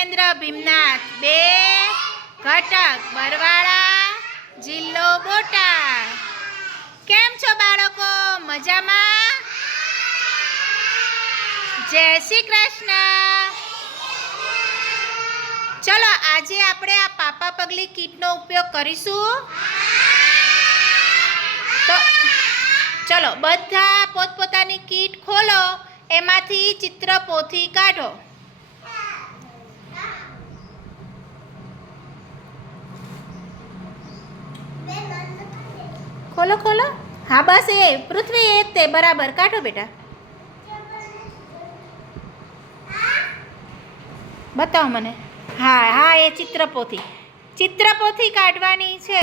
કેન્દ્ર ભીમનાથ, 2 ઘટક બરવાળા, જિલ્લો બોટાદ. કેમ છો બાળકો? મજામાં? જય શ્રી કૃષ્ણ. ચલો આજે આપણે આ પાપા પગલી કીટનો ઉપયોગ કરીશું. તો ચલો બધા પોતપોતાની કીટ ખોલો, એમાંથી ચિત્ર પોથી કાઢો. ખોલો ખોલો. હા બસ એ પૃથ્વી એ તે બરાબર કાઢો બેટા. બતાવો મને. હા હા એ ચિત્રપોથી કાઢવાની છે.